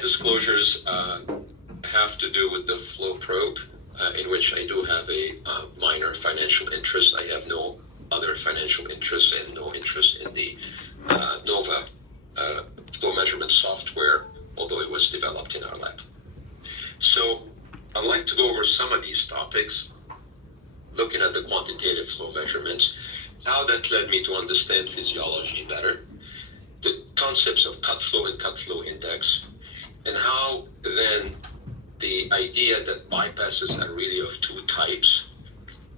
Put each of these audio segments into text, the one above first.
my disclosures have to do with the flow probe, in which I do have a minor financial interest. I have no other financial interest and no interest in the NOVA flow measurement software, although it was developed in our lab. So I'd like to go over some of these topics, looking at the quantitative flow measurements, how that led me to understand physiology better, the concepts of cut flow and cut flow index, and how then the idea that bypasses are really of two types,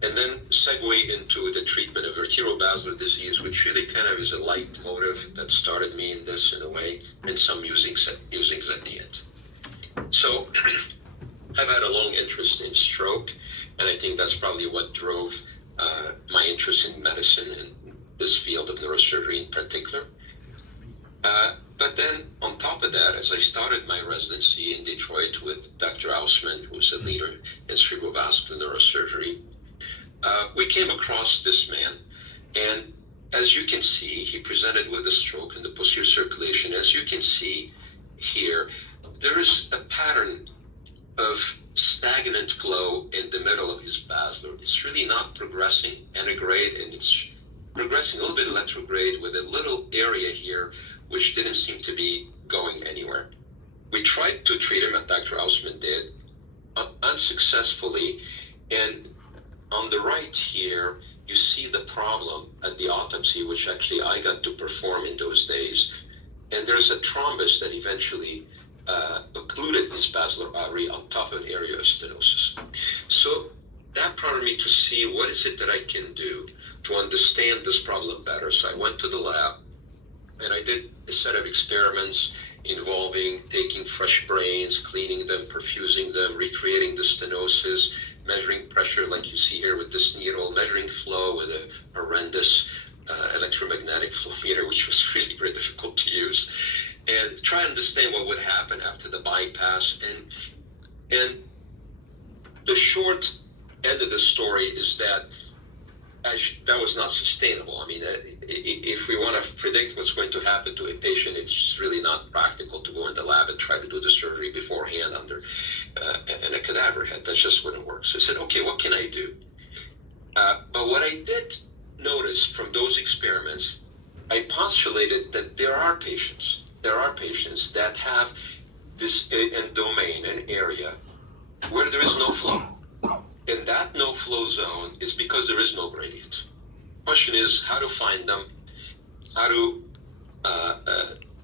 and then segue into the treatment of vertebropatellar disease, which really kind of is a leitmotif that started me in this in a way, and some musings at the end. So I've had a long interest in stroke, and I think that's probably what drove my interest in medicine and this field of neurosurgery in particular. But then on top of that, as I started my residency in Detroit with Dr. Hausman, who's a leader in cerebrovascular neurosurgery, we came across this man. And as you can see, he presented with a stroke in the posterior circulation. As you can see here, there is a pattern of stagnant flow in the middle of his basilar. It's really not progressing antegrade, and it's progressing a little bit retrograde with a little area here which didn't seem to be going anywhere. We tried to treat him, as Dr. Hausman did, unsuccessfully. And on the right here, you see the problem at the autopsy, which actually I got to perform in those days. And there's a thrombus that eventually occluded his basilar artery on top of an area of stenosis. So that prompted me to see what is it that I can do to understand this problem better. So I went to the lab, and I did a set of experiments involving taking fresh brains, cleaning them, perfusing them, recreating the stenosis, measuring pressure like you see here with this needle, measuring flow with a horrendous electromagnetic flow meter, which was really very difficult to use, and try to understand what would happen after the bypass. And the short end of the story is that that was not sustainable. I mean, if we want to predict what's going to happen to a patient, it's really not practical to go in the lab and try to do the surgery beforehand under a cadaver head. That just wouldn't work. So I said, okay, what can I do? But what I did notice from those experiments, I postulated that there are patients that have this domain, an area where there is no flow. And that no flow zone is because there is no gradient. Question is how to find them, how to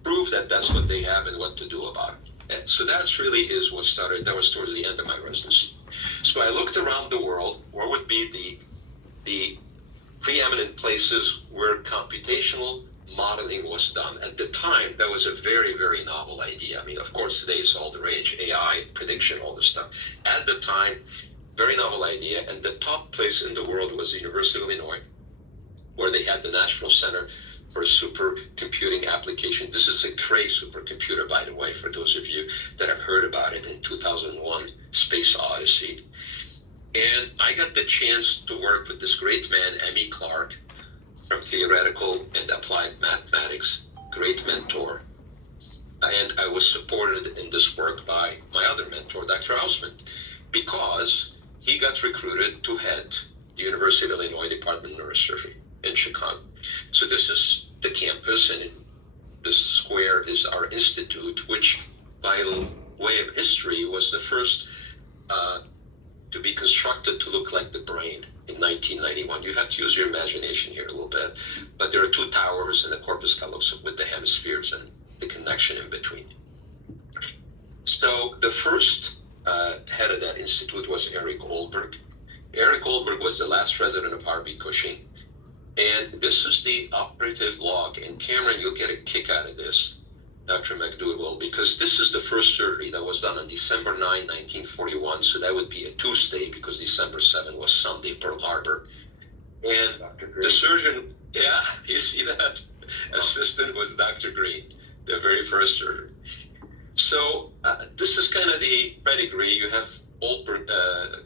prove that that's what they have and what to do about it. And so that's really is what started, that was towards the end of my residency. So I looked around the world, where would be the preeminent places where computational modeling was done. At the time, that was a very, very novel idea. I mean, of course, today it's all the rage, AI, prediction, all this stuff. At the time, very novel idea, and the top place in the world was the University of Illinois, where they had the National Center for Supercomputing Application. This is a Cray supercomputer, by the way, for those of you that have heard about it in 2001, Space Odyssey. And I got the chance to work with this great man, Emmy Clark, from theoretical and applied mathematics, great mentor. And I was supported in this work by my other mentor, Dr. Hausman, because he got recruited to head the University of Illinois Department of Neurosurgery in Chicago. So this is the campus, and this square is our institute, which by way of history was the first to be constructed to look like the brain in 1991. You have to use your imagination here a little bit, but there are two towers and the corpus callosum with the hemispheres and the connection in between. So the first head of that institute was Eric Goldberg. Eric Goldberg was the last resident of Harvey Cushing. And this is the operative log. And Cameron, you'll get a kick out of this, Dr. McDougall, because this is the first surgery that was done on December 9, 1941. So that would be a Tuesday, because December 7 was Sunday, Pearl Harbor. And the surgeon, yeah, you see that? Assistant was Dr. Green, the very first surgery. So this is kind of the pedigree. You have Oldberg,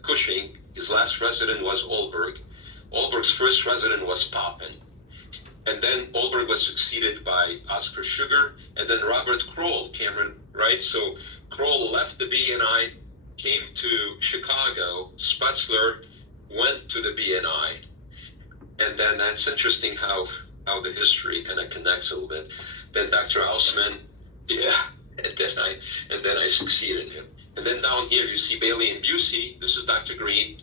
Cushing. His last resident was Oldberg. Oldberg's first resident was Poppin. And then Olberg was succeeded by Oscar Sugar, and then Robert Kroll came in, right? So Kroll left the BNI, came to Chicago. Sputzler went to the BNI, and then that's interesting how the history kind of connects a little bit. Then Dr. Hausman, and then I succeeded him. And then down here you see Bailey and Busey. This is Dr. Green.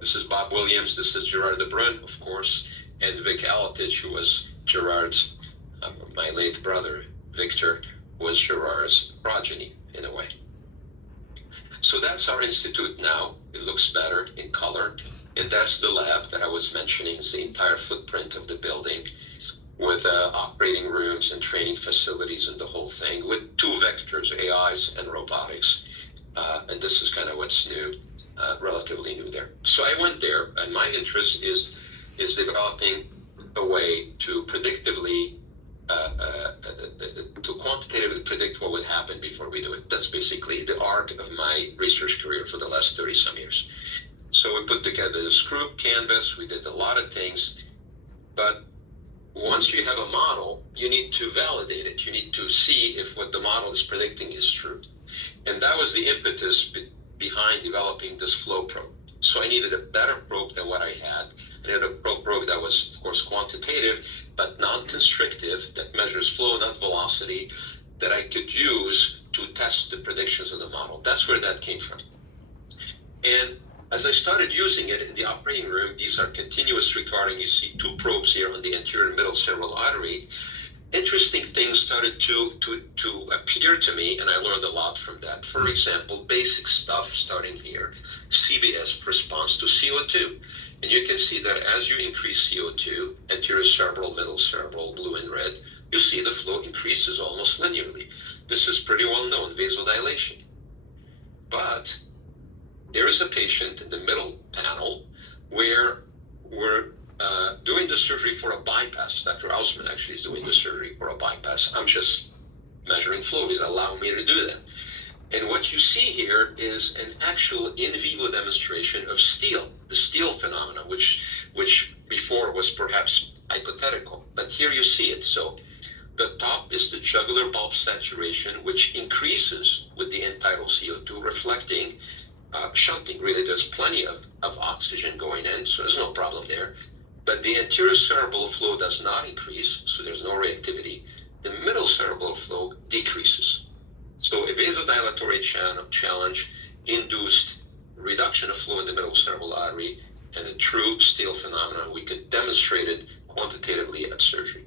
This is Bob Williams. This is Gerard Lebrun, of course, and Vic Aletich, who was Gerard's, my late brother, Victor, was Gerard's progeny in a way. So that's our institute now. It looks better in color. And that's the lab that I was mentioning. It's the entire footprint of the building with operating rooms and training facilities and the whole thing with two vectors, AIs and robotics. And this is kind of what's new, relatively new there. So I went there, and my interest is developing a way to predictively, to quantitatively predict what would happen before we do it. That's basically the arc of my research career for the last 30 some years. So we put together this group canvas. We did a lot of things, but once you have a model, you need to validate it. You need to see if what the model is predicting is true. And that was the impetus behind developing this flow probe. So I needed a better probe than what I had. I needed a probe that was, of course, quantitative, but non-constrictive, that measures flow, not velocity, that I could use to test the predictions of the model. That's where that came from. And as I started using it in the operating room, these are continuous recording. You see two probes here on the anterior middle cerebral artery. Interesting things started to appear to me, and I learned a lot from that. For example, basic stuff starting here, CBS response to CO2. And you can see that as you increase CO2, anterior cerebral, middle cerebral, blue and red, you see the flow increases almost linearly. This is pretty well known, vasodilation. But there is a patient in the middle panel where we're doing the surgery for a bypass. Dr. Hausman actually is doing the surgery for a bypass. I'm just measuring flow. He's allowing me to do that. And what you see here is an actual in vivo demonstration of steal, the steal phenomena, which before was perhaps hypothetical. But here you see it. So the top is the jugular bulb saturation, which increases with the end-tidal CO2, reflecting shunting. Really, there's plenty of oxygen going in, so there's no problem there. But the anterior cerebral flow does not increase, so there's no reactivity. The middle cerebral flow decreases. So a vasodilatory challenge induced reduction of flow in the middle cerebral artery, and a true steal phenomenon. We could demonstrate it quantitatively at surgery.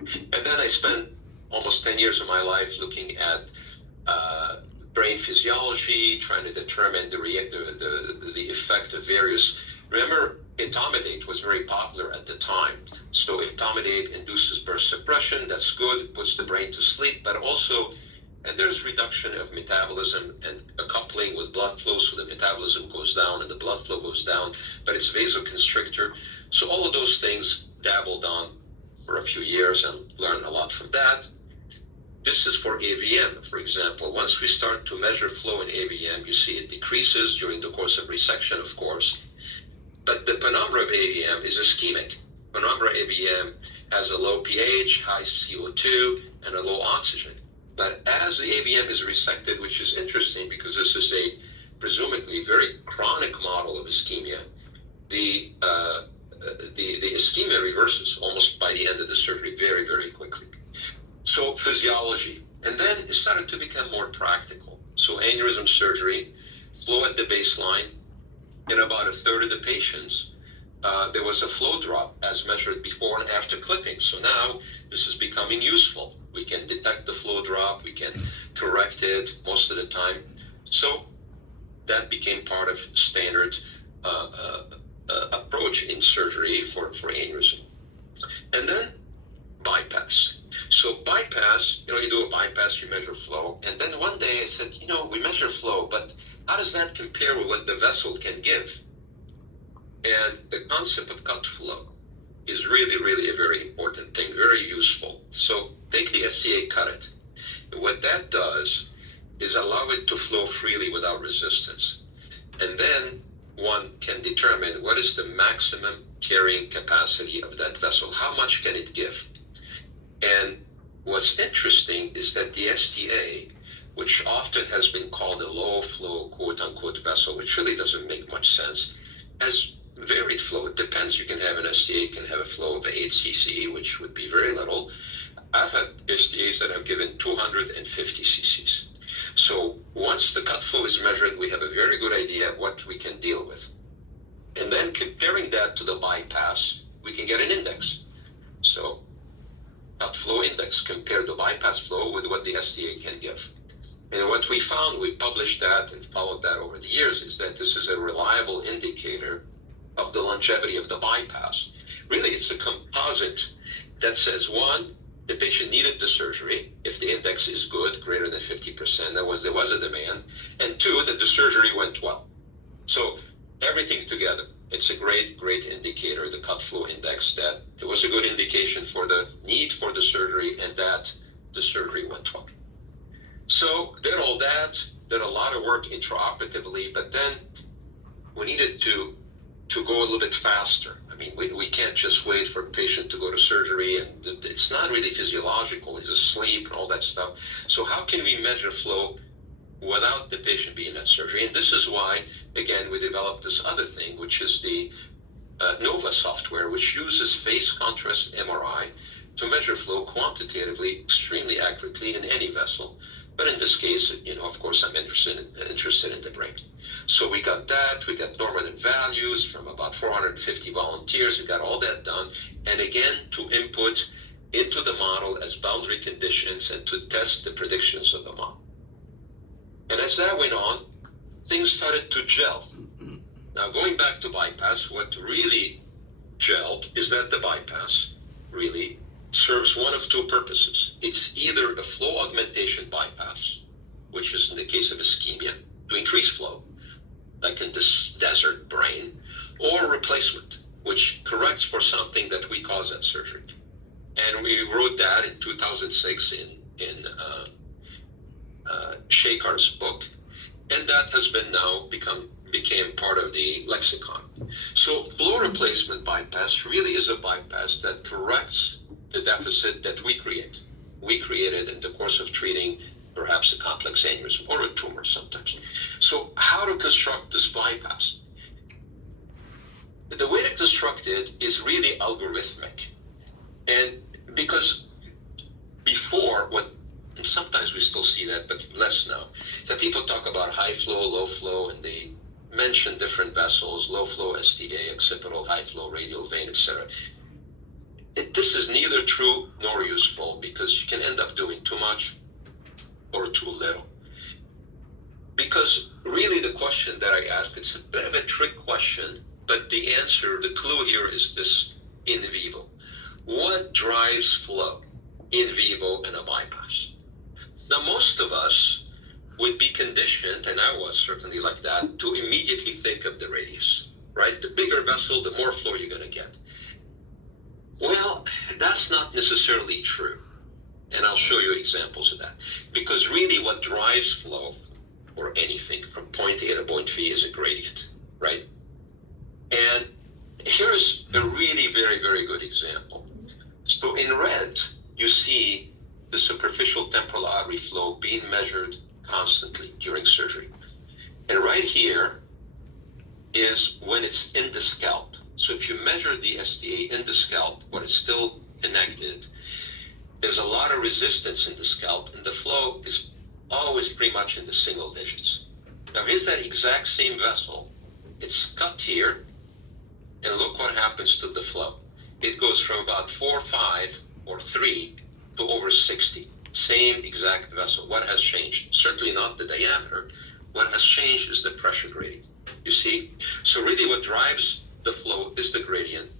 And then I spent almost 10 years of my life looking at brain physiology, trying to determine the effect of various. Remember, etomidate was very popular at the time. So etomidate induces burst suppression. That's good. It puts the brain to sleep, but also, and there's reduction of metabolism and a coupling with blood flow, so the metabolism goes down and the blood flow goes down, but it's vasoconstrictor. So all of those things dabbled on for a few years and learned a lot from that. This is for AVM, for example. Once we start to measure flow in AVM, you see it decreases during the course of resection, of course. But the penumbra of AVM is ischemic. Penumbra AVM has a low pH, high CO2, and a low oxygen. But as the AVM is resected, which is interesting because this is a presumably very chronic model of ischemia, the ischemia reverses almost by the end of the surgery very, very quickly. So physiology. And then it started to become more practical. So aneurysm surgery, flow at the baseline. In about a third of the patients, there was a flow drop as measured before and after clipping. So now this is becoming useful. We can detect the flow drop. We can correct it most of the time. So that became part of standard approach in surgery for aneurysm. And then bypass. So bypass, you do a bypass, you measure flow. And then one day I said, we measure flow, but how does that compare with what the vessel can give? And the concept of cut flow is really, really a very important thing, very useful. So take the SCA, cut it. What that does is allow it to flow freely without resistance. And then one can determine what is the maximum carrying capacity of that vessel. How much can it give? And what's interesting is that the STA, which often has been called a low flow, quote unquote, vessel, which really doesn't make much sense, has varied flow. It depends. You can have an STA, can have a flow of 8 cc, which would be very little. I've had STAs that have given 250 cc's. So once the cut flow is measured, we have a very good idea of what we can deal with. And then comparing that to the bypass, we can get an index. So cut flow index, compare the bypass flow with what the STA can give. And what we found, we published that and followed that over the years, is that this is a reliable indicator of the longevity of the bypass. Really, it's a composite that says, one, the patient needed the surgery. If the index is good, greater than 50%, there was a demand. And two, that the surgery went well. So everything together, it's a great, great indicator, the cut flow index, that it was a good indication for the need for the surgery and that the surgery went well. So did all that, did a lot of work intraoperatively, but then we needed to go a little bit faster. I mean, we can't just wait for a patient to go to surgery, and it's not really physiological. He's asleep and all that stuff. So how can we measure flow without the patient being at surgery? And this is why, again, we developed this other thing, which is the NOVA software, which uses phase contrast MRI to measure flow quantitatively, extremely accurately in any vessel. But in this case, of course, I'm interested in the brain. So we got that, we got normative values from about 450 volunteers, we got all that done. And again, to input into the model as boundary conditions and to test the predictions of the model. And as that went on, things started to gel. Now, going back to bypass, what really gelled is that the bypass really serves one of two purposes. It's either a flow augmentation bypass, which is in the case of ischemia, to increase flow, like in this desert brain, or replacement, which corrects for something that we cause at surgery. And we wrote that in 2006 in Shakar's book, and that has been now became part of the lexicon. So flow replacement bypass really is a bypass that corrects the deficit that we create. We created in the course of treating perhaps a complex aneurysm or a tumor sometimes. So how to construct this bypass? The way to construct it is really algorithmic. And because before, and sometimes we still see that, but less now, that people talk about high flow, low flow, and they mention different vessels, low flow STA, occipital, high flow radial vein, etc. This is neither true nor useful, because you can end up doing too much or too little. Because really the question that I ask, it's a bit of a trick question, but the answer, the clue here is this: in vivo. What drives flow in vivo in a bypass? Now, most of us would be conditioned, and I was certainly like that, to immediately think of the radius, right? The bigger vessel, the more flow you're going to get. Well, that's not necessarily true. And I'll show you examples of that. Because really what drives flow, or anything from point A to point B, is a gradient, right? And here's a really very, very good example. So in red, you see the superficial temporal artery flow being measured constantly during surgery. And right here is when it's in the scalp. So if you measure the STA in the scalp, when it's still connected, there's a lot of resistance in the scalp, and the flow is always pretty much in the single digits. Now here's that exact same vessel. It's cut here, and look what happens to the flow. It goes from about 4, 5, or 3 to over 60. Same exact vessel. What has changed? Certainly not the diameter. What has changed is the pressure gradient. You see? So really what drives the flow is the gradient.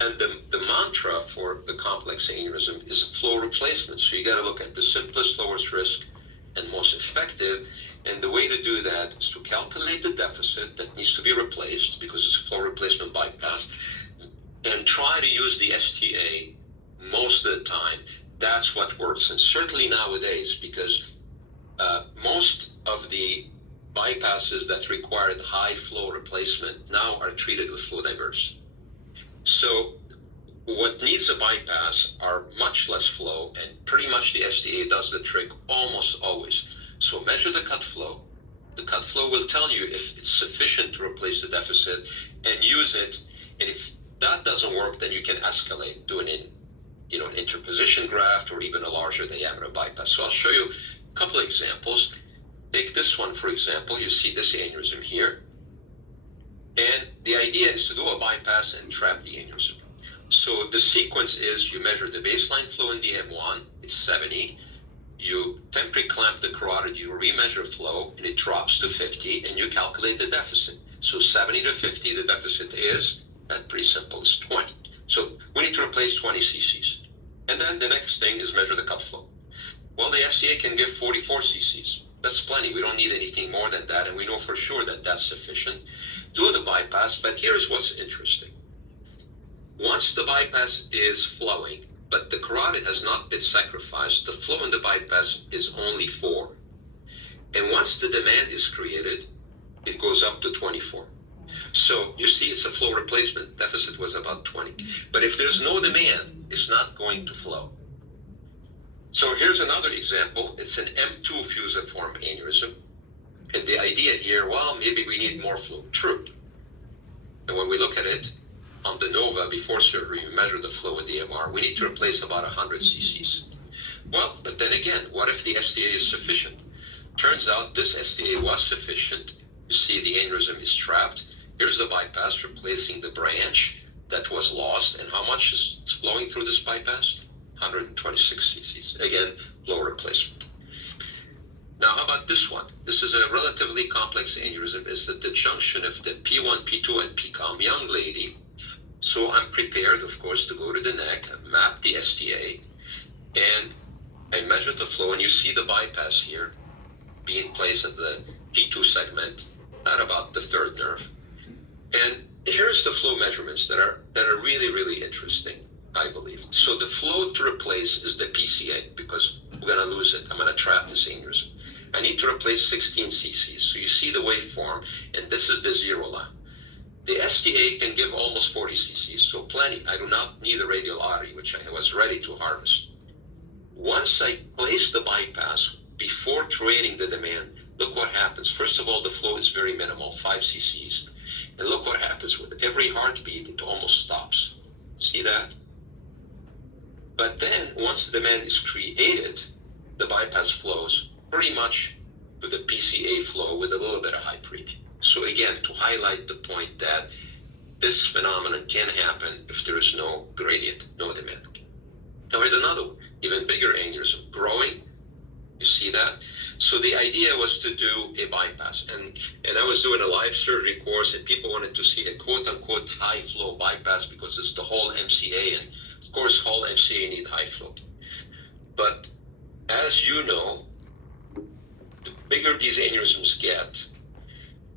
And the mantra for the complex aneurysm is flow replacement. So you got to look at the simplest, lowest risk, and most effective. And the way to do that is to calculate the deficit that needs to be replaced, because it's a flow replacement bypass, and try to use the STA most of the time. That's what works. And certainly nowadays, because most of the bypasses that required high flow replacement now are treated with flow diverse. So what needs a bypass are much less flow, and pretty much the STA does the trick almost always. So measure the cut flow. The cut flow will tell you if it's sufficient to replace the deficit, and use it. And if that doesn't work, then you can escalate, do an interposition graft or even a larger diameter bypass. So I'll show you a couple of examples. Take this one, for example. You see this aneurysm here. And the idea is to do a bypass and trap the aneurysm. So the sequence is you measure the baseline flow in the M1, it's 70. You temporary clamp the carotid, you remeasure flow, and it drops to 50, and you calculate the deficit. So 70 to 50, the deficit is, that's pretty simple, it's 20. So we need to replace 20 cc's. And then the next thing is measure the cut flow. Well, the SCA can give 44 cc's. That's plenty. We don't need anything more than that, and we know for sure that that's sufficient. Do the bypass, but here's what's interesting. Once the bypass is flowing, but the carotid has not been sacrificed, the flow in the bypass is only 4. And once the demand is created, it goes up to 24. So you see it's a flow replacement. Deficit was about 20. But if there's no demand, it's not going to flow. So here's another example. It's an M2 fusiform aneurysm. And the idea here, well, maybe we need more flow. True. And when we look at it, on the NOVA before surgery, we measure the flow with the MR. We need to replace about 100 cc's. Well, but then again, what if the STA is sufficient? Turns out this STA was sufficient. You see the aneurysm is trapped. Here's the bypass replacing the branch that was lost. And how much is flowing through this bypass? 126 cc's. Again, flow replacement. Now, how about this one? This is a relatively complex aneurysm. It's at the junction of the P1, P2, and PCOM. Young lady. So I'm prepared, of course, to go to the neck, map the STA, and I measure the flow, and you see the bypass here being placed at the P2 segment at about the third nerve. And here's the flow measurements that are really, really interesting, I believe. So the flow to replace is the PCA, because we're going to lose it. I'm going to trap this aneurysm. I need to replace 16 cc's. So you see the waveform, and this is the zero line. The STA can give almost 40 cc's, so plenty. I do not need a radial artery, which I was ready to harvest. Once I place the bypass before creating the demand, look what happens. First of all, the flow is very minimal, 5 cc's. And look what happens with every heartbeat, it almost stops. See that? But then, once the demand is created, the bypass flows pretty much to the PCA flow with a little bit of hyperemia. So again, to highlight the point that this phenomenon can happen if there is no gradient, no demand. Now here's another one, even bigger aneurysm, growing. You see that? So the idea was to do a bypass. And I was doing a live surgery course, and people wanted to see a quote-unquote high-flow bypass because it's the whole MCA. And of course, whole MCA need high flow. But as you know, the bigger these aneurysms get,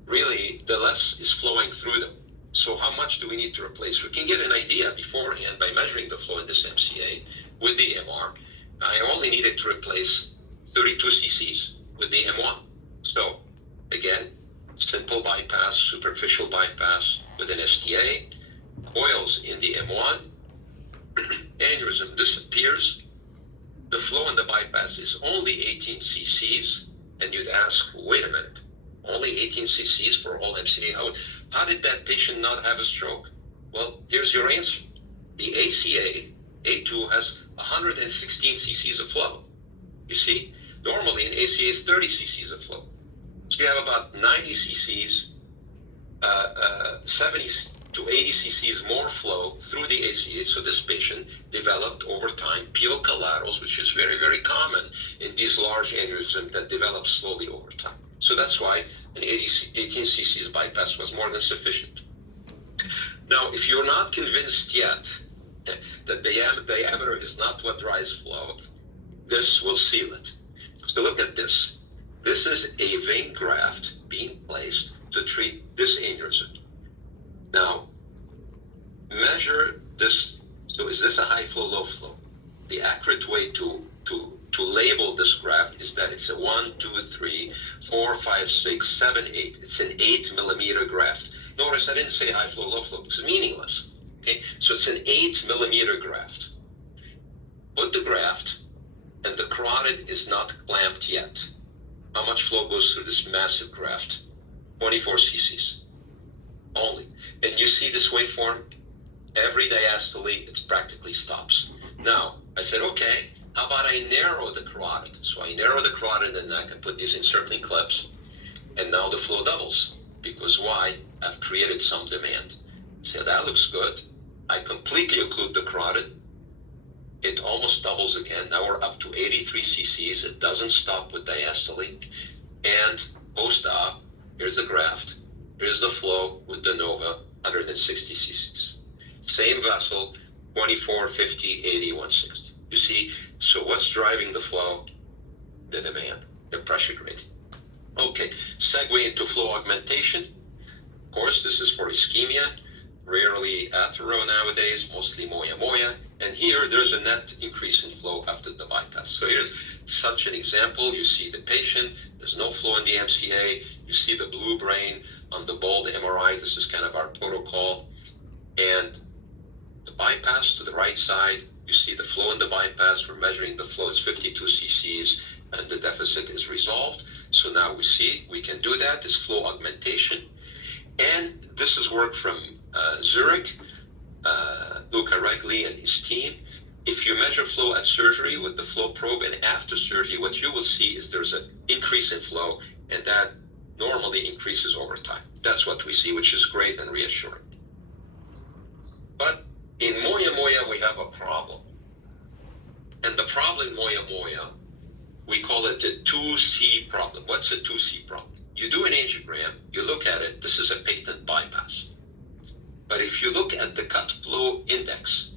really, the less is flowing through them. So how much do we need to replace? We can get an idea beforehand by measuring the flow in this MCA with the MR. I only needed to replace 32 cc's with the M1. So again, simple bypass, superficial bypass with an STA, coils in the M1, aneurysm disappears. The flow in the bypass is only 18 cc's, and you'd ask, wait a minute, only 18 cc's for all MCA. How did that patient not have a stroke? Well, here's your answer. The ACA, A2, has 116 cc's of flow. You see, normally an ACA is 30 cc's of flow. So you have about 90 cc's, 70 to 80 cc's more flow through the ACA. So this patient developed over time PO collaterals, which is very, very common in these large aneurysms that develop slowly over time. So that's why an 18 cc's bypass was more than sufficient. Now, if you're not convinced yet that the diameter is not what drives flow, this will seal it. So look at this. This is a vein graft being placed to treat this aneurysm. Now, measure this. So is this a high flow, low flow? The accurate way to to label this graft is that it's a 1, 2, 3, 4, 5, 6, 7, 8. It's an 8 millimeter graft. Notice I didn't say high flow, low flow. It's meaningless. Okay, so it's an 8 millimeter graft. Put the graft, and the carotid is not clamped yet. How much flow goes through this massive graft? 24 cc's only. And you see this waveform? Every diastole, it practically stops. Now, I said, okay, how about I narrow the carotid? So I narrow the carotid, and I can put these encircling clips, and now the flow doubles. Because why? I've created some demand. So that looks good. I completely occlude the carotid. It almost doubles again. Now we're up to 83 cc's. It doesn't stop with diastole. And post-op, here's the graft. Here's the flow with de novo, 160 cc's. Same vessel, 24, 50, 80, 160. You see, so what's driving the flow? The demand, the pressure gradient. Okay, segue into flow augmentation. Of course, this is for ischemia, rarely athero nowadays, mostly moya. And here, there's a net increase in flow after the bypass. So here's such an example. You see the patient, there's no flow in the MCA. You see the blue brain on the bold MRI. This is kind of our protocol. And the bypass to the right side, you see the flow in the bypass. We're measuring the flow is 52 cc's, and the deficit is resolved. So now we see we can do that. This flow augmentation. And this is work from Zurich, Luca Regli and his team. If you measure flow at surgery with the flow probe and after surgery, what you will see is there's an increase in flow, and that normally increases over time. That's what we see, which is great and reassuring. But in moya, we have a problem. And the problem in moya, we call it the 2C problem. What's a 2C problem? You do an angiogram, you look at it, this is a patent bypass. But if you look at the cut flow index,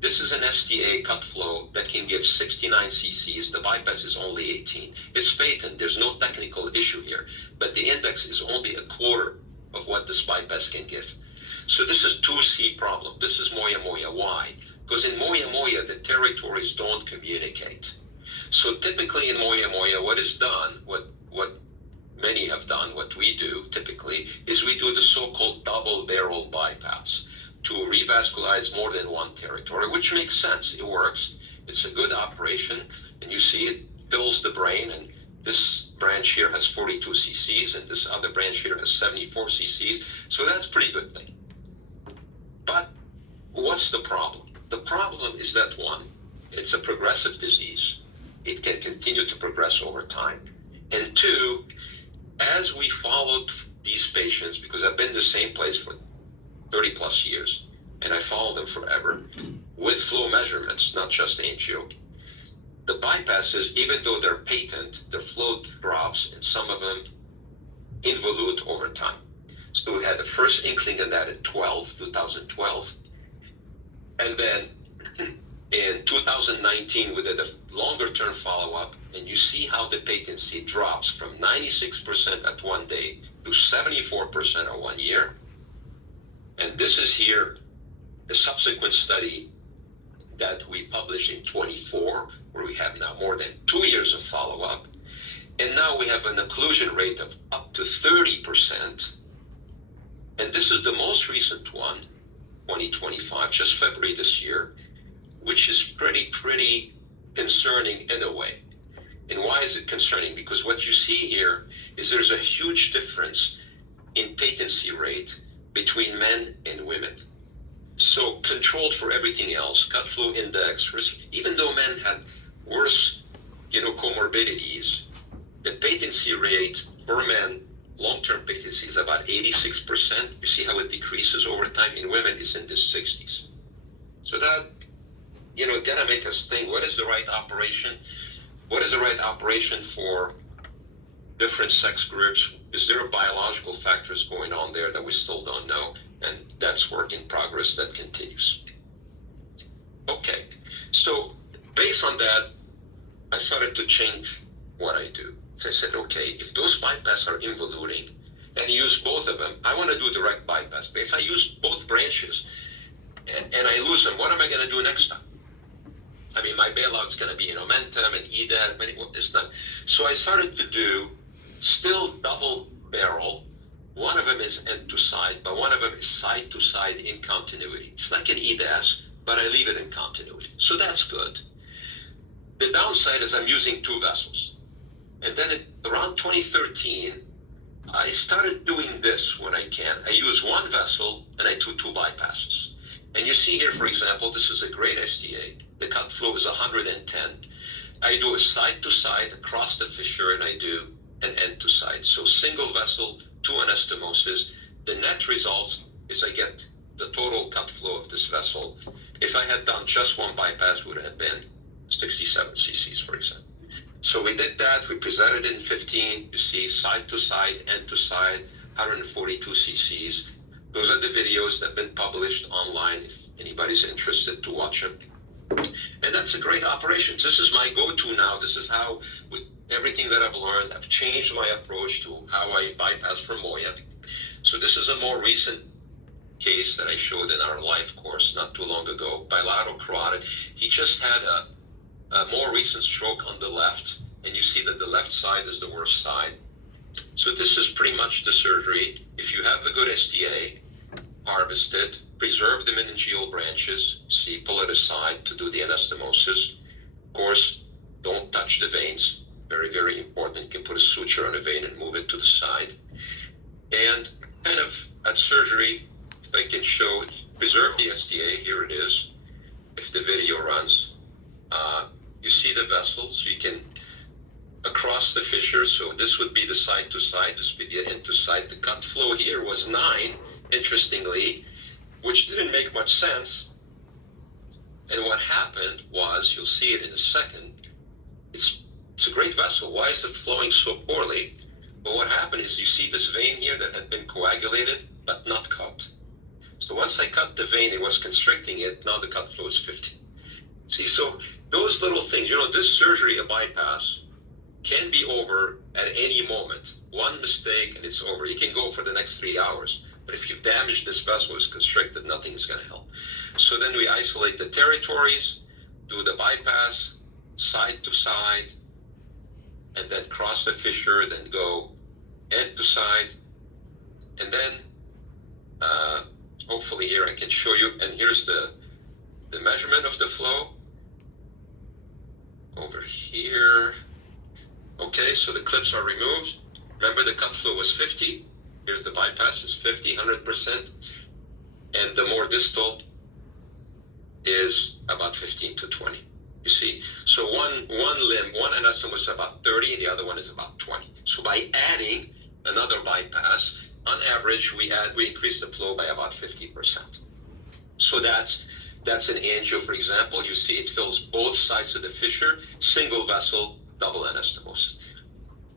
this is an STA cut flow that can give 69 cc's. The bypass is only 18. It's patent, there's no technical issue here, but the index is only a quarter of what this bypass can give. So this is 2C problem. This is moya. Why? Because in moya, the territories don't communicate. So typically in moya, what is done, what many have done, what we do typically, is we do the so-called double barrel bypass to revascularize more than one territory, which makes sense. It works. It's a good operation, and you see it fills the brain, and this branch here has 42 cc's, and this other branch here has 74 cc's, so that's a pretty good thing. But what's the problem? The problem is that, one, it's a progressive disease. It can continue to progress over time. And two, as we followed these patients, because I've been in the same place for 30 plus years, and I followed them forever, with flow measurements, not just angio, the bypasses, even though they're patent, the flow drops, and some of them involute over time. So we had the first inkling of that in 2012. And then in 2019, we did a longer-term follow-up, and you see how the patency drops from 96% at 1 day to 74% at 1 year. And this is here a subsequent study that we published in 24, where we have now more than 2 years of follow-up. And now we have an occlusion rate of up to 30%. And this is the most recent one, 2025, just February this year, which is pretty concerning in a way. And why is it concerning? Because what you see here is there's a huge difference in patency rate between men and women. So controlled for everything else, cut flow index, risk, even though men had worse, comorbidities, the patency rate for men, long-term patency is about 86%. You see how it decreases over time. In women, it's in the 60s. So that, gotta make us think, what is the right operation? What is the right operation for different sex groups? Is there biological factors going on there that we still don't know? And that's work in progress that continues. Okay, so based on that, I started to change what I do. So I said, okay, if those bypass are involuting and use both of them, I want to do direct bypass. But if I use both branches and I lose them, what am I going to do next time? I mean, my bailout's going to be in Omentum and EDAT, but it's not. So I started to do still double barrel. One of them is end to side, but one of them is side to side in continuity. It's like an EDAS, but I leave it in continuity. So that's good. The downside is I'm using two vessels. And then around 2013, I started doing this when I can. I use one vessel and I do two bypasses. And you see here, for example, this is a great STA. The cut flow is 110. I do a side to side across the fissure and I do an end to side. So single vessel, two anastomoses. The net result is I get the total cut flow of this vessel. If I had done just one bypass, it would have been 67 cc's, for example. So we did that. We presented in 15. You see side to side, end to side, 142 cc's. Those are the videos that have been published online if anybody's interested to watch them. And that's a great operation. This is my go-to now. This is how, with everything that I've learned, I've changed my approach to how I bypass for Moya. So this is a more recent case that I showed in our live course not too long ago. Bilateral carotid. He just had a more recent stroke on the left, and you see that the left side is the worst side. So this is pretty much the surgery. If you have a good STA, harvest it, preserve the meningeal branches, see, pull it aside to do the anastomosis. Of course, don't touch the veins. Very, very important. You can put a suture on a vein and move it to the side. And kind of at surgery, if I can show, preserve the STA, here it is, if the video runs. You see the vessels, so you can, across the fissure, so this would be the side to side, this would be the end to side. The cut flow here was 9, interestingly, which didn't make much sense. And what happened was, you'll see it in a second, it's a great vessel. Why is it flowing so poorly? Well, what happened is you see this vein here that had been coagulated, but not cut. So once I cut the vein, it was constricting it. Now the cut flow is 50. See, so those little things, this surgery, a bypass, can be over at any moment. One mistake and it's over. You can go for the next 3 hours. But if you damage this vessel, is constricted, nothing is going to help. So then we isolate the territories, do the bypass, side to side, and then cross the fissure, then go end to side. And then, hopefully here I can show you, and here's the measurement of the flow. Over here. Okay, so the clips are removed. Remember the cut flow was 50. Here's the bypass is 50, 100%. And the more distal is about 15 to 20. You see? So one limb, one anastomose is about 30 and the other one is about 20. So by adding another bypass, on average, we increase the flow by about 50%. So that's an angio, for example. You see it fills both sides of the fissure, single vessel, double anastomosis.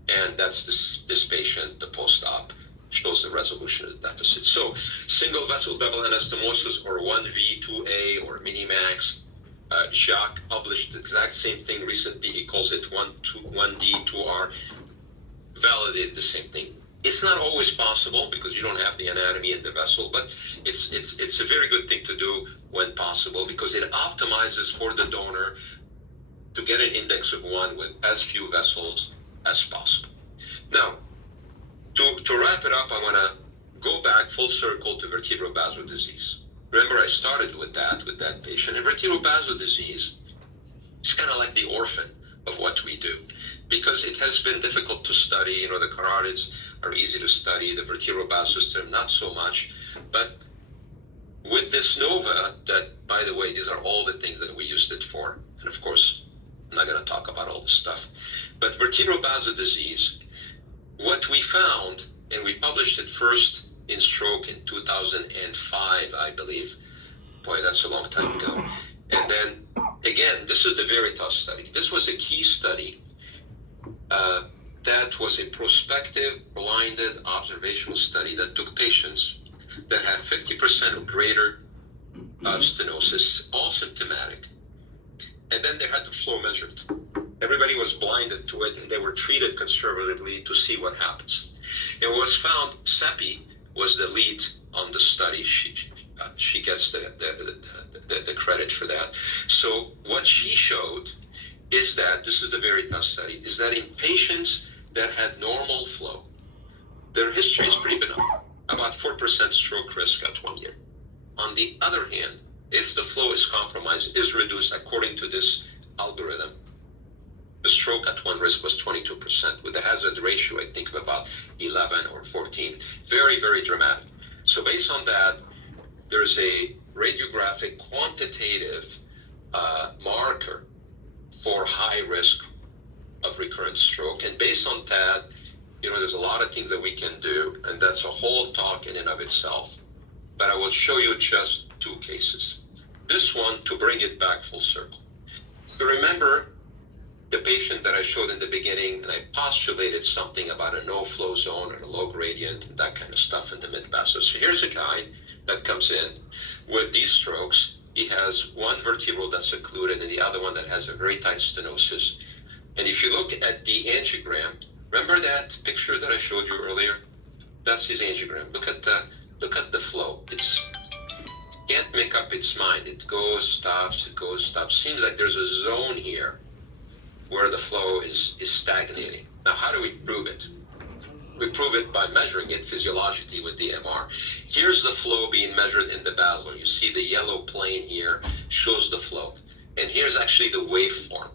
And that's this patient, the post-op, shows the resolution of the deficit. So single vessel double anastomosis, or 1V, 2A, or Minimax. Jacques published the exact same thing recently. He calls it 1D, 2R. Validated the same thing. It's not always possible because you don't have the anatomy in the vessel, but it's a very good thing to do when possible because it optimizes for the donor to get an index of 1 with as few vessels as possible. Now, to wrap it up, I want to go back full circle to vertebrobasal disease. Remember, I started with that patient. And vertebrobasal disease is kind of like the orphan of what we do because it has been difficult to study. The carotids are easy to study, the vertebrobasal system not so much. But with this NOVA, that, by the way, these are all the things that we used it for. And of course, I'm not going to talk about all this stuff. But vertebrobasal disease, what we found, and we published it first in Stroke in 2005, I believe. Boy, that's a long time ago. And then, again, this is the Veritas study. This was a key study that was a prospective, blinded, observational study that took patients that had 50% or greater of stenosis, all symptomatic. And then they had the flow measured. Everybody was blinded to it, and they were treated conservatively to see what happens. It was found, Seppi was the lead on the study. she gets the credit for that. So what she showed is that, this is the Veritas study, is that in patients that had normal flow, their history is pretty benign, about 4% stroke risk at 1 year. On the other hand, if the flow is compromised, is reduced according to this algorithm, the stroke at 1 risk was 22%, with a hazard ratio, I think, of about 11 or 14. Very, very dramatic. So based on that, there's a radiographic quantitative marker for high risk of recurrent stroke. And based on that, there's a lot of things that we can do, and that's a whole talk in and of itself. But I will show you just 2 cases. This one, to bring it back full circle. So remember the patient that I showed in the beginning, and I postulated something about a no-flow zone or a low gradient and that kind of stuff in the mid-basilar. So here's a guy that comes in with these strokes. He has one vertebral that's occluded and the other one that has a very tight stenosis. And if you look at the angiogram, remember that picture that I showed you earlier? That's his angiogram. Look at the flow. It's can't make up its mind. It goes, stops, it goes, stops. Seems like there's a zone here where the flow is stagnating. Now, how do we prove it? We prove it by measuring it physiologically with the MR. Here's the flow being measured in the basilar. You see the yellow plane here shows the flow. And here's actually the waveform.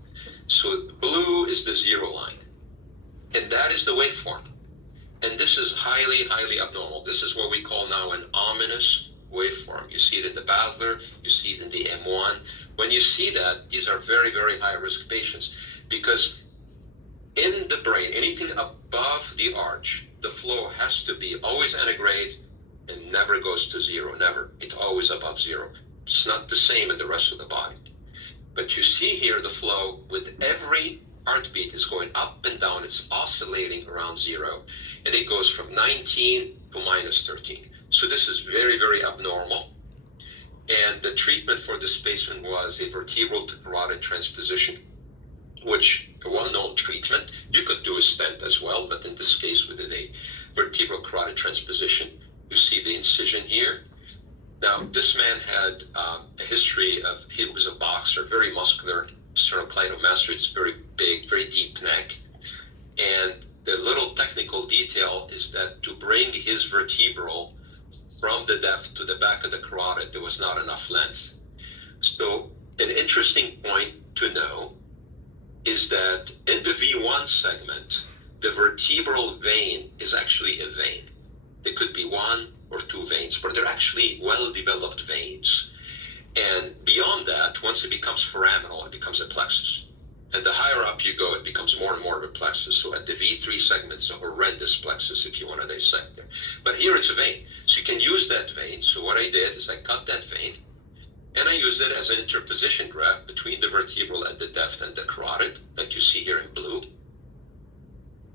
So blue is the 0 line. And that is the waveform. And this is highly, highly abnormal. This is what we call now an ominous waveform. You see it in the basilar, you see it in the M1. When you see that, these are very, very high risk patients, because in the brain, anything above the arch, the flow has to be always antegrade and never goes to 0, never. It's always above 0. It's not the same in the rest of the body. But you see here the flow with every heartbeat is going up and down. It's oscillating around 0, and it goes from 19 to minus 13. So this is very, very abnormal. And the treatment for this patient was a vertebral to carotid transposition, which a well-known treatment. You could do a stent as well, but in this case we did a vertebral carotid transposition. You see the incision here. Now, this man had a history of, he was a boxer, very muscular, sternocleidomastoid, very big, very deep neck. And the little technical detail is that to bring his vertebral from the depth to the back of the carotid, there was not enough length. So an interesting point to know is that in the V1 segment, the vertebral vein is actually a vein. There could be 1 or 2 veins, but they're actually well-developed veins. And beyond that, once it becomes foraminal, it becomes a plexus. And the higher up you go, it becomes more and more of a plexus. So at the V3 segment, it's a horrendous plexus if you want to dissect there. But here it's a vein. So you can use that vein. So what I did is I cut that vein, and I used it as an interposition graft between the vertebral at the depth and the carotid, like you see here in blue.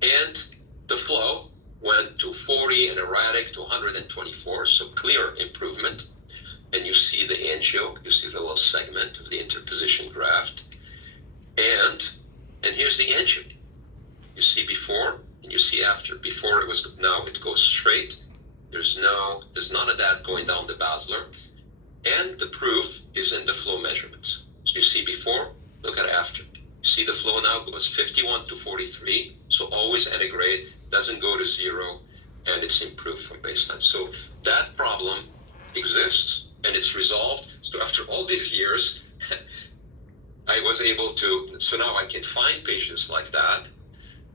And the flow went to 40 and erratic to 124, so clear improvement. And you see the angio, you see the little segment of the interposition graft. And here's the angio. You see before and you see after. Before it was, now it goes straight. There's none of that going down the basilar. And the proof is in the flow measurements. So you see before, look at after. You see the flow now goes 51 to 43, so always antegrade, doesn't go to 0, and it's improved from baseline. So that problem exists, and it's resolved. So after all these years, I was able to, so now I can find patients like that.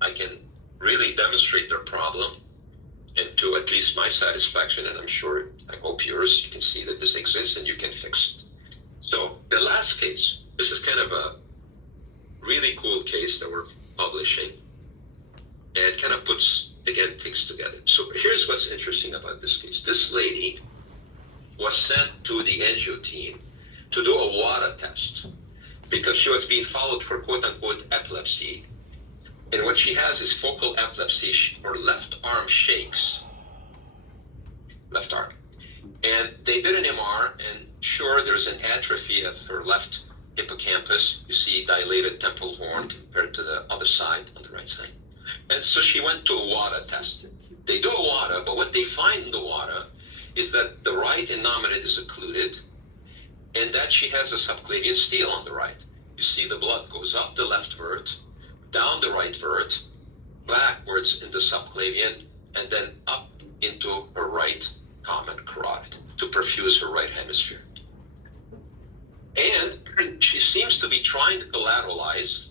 I can really demonstrate their problem, and to at least my satisfaction, and I'm sure, I hope yours, you can see that this exists and you can fix it. So the last case, this is kind of a really cool case that we're publishing, and it kind of puts, again, things together. So here's what's interesting about this case. This lady was sent to the angio team to do a WADA test because she was being followed for quote-unquote epilepsy. And what she has is focal epilepsy. Her left arm shakes. Left arm. And they did an MR, and sure, there's an atrophy of her left hippocampus. You see dilated temporal horn compared to the other side, on the right side. And so she went to a WADA test. They do a WADA, but what they find in the WADA is that the right innominate is occluded and that she has a subclavian steal on the right. You see the blood goes up the left vert, down the right vert, backwards in the subclavian, and then up into her right common carotid to perfuse her right hemisphere. And she seems to be trying to collateralize.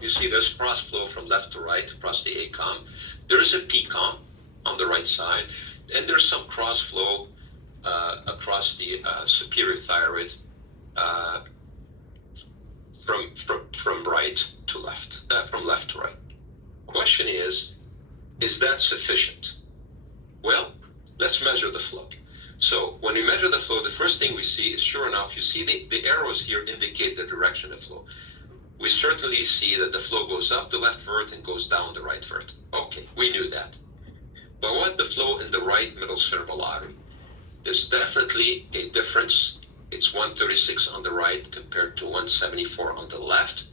You see there's cross flow from left to right across the ACOM. There's a PCOM on the right side, and there's some cross flow across the superior thyroid from right to left, from left to right. Question is that sufficient? Well, let's measure the flow. So when we measure the flow, the first thing we see is, sure enough, you see the arrows here indicate the direction of flow. We certainly see that the flow goes up the left vert and goes down the right vert. Okay, we knew that. But what the flow in the right middle cerebral artery? There's definitely a difference. It's 136 on the right compared to 174 on the left,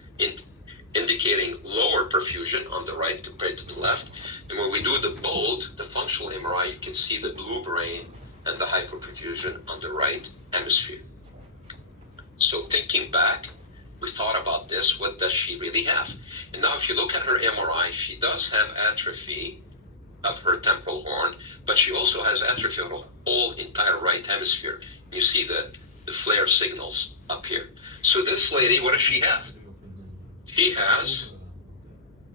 indicating lower perfusion on the right compared to the left. And when we do the bold, the functional MRI, you can see the blue brain and the hyperperfusion on the right hemisphere. So thinking back, we thought about this, what does she really have? And now if you look at her MRI, she does have atrophy of her temporal horn, but she also has atrophy of the whole entire right hemisphere. You see the flare signals up here. So this lady, what does she have? She has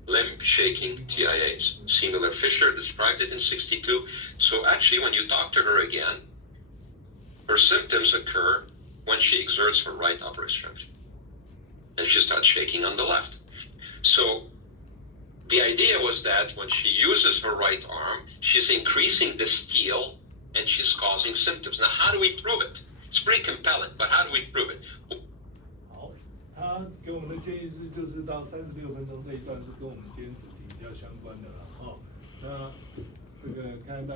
limb shaking TIAs. C. Miller Fisher described it in 62. So actually, when you talk to her again, her symptoms occur when she exerts her right upper extremity. And she starts shaking on the left. So the idea was that when she uses her right arm, she's increasing the steal and she's causing symptoms. Now, how do we prove it? It's pretty compelling, but how do we prove it? 好，他给我们的建议是，就是到36分钟这一段是跟我们今天主题比较相关的了哈。那这个看大家。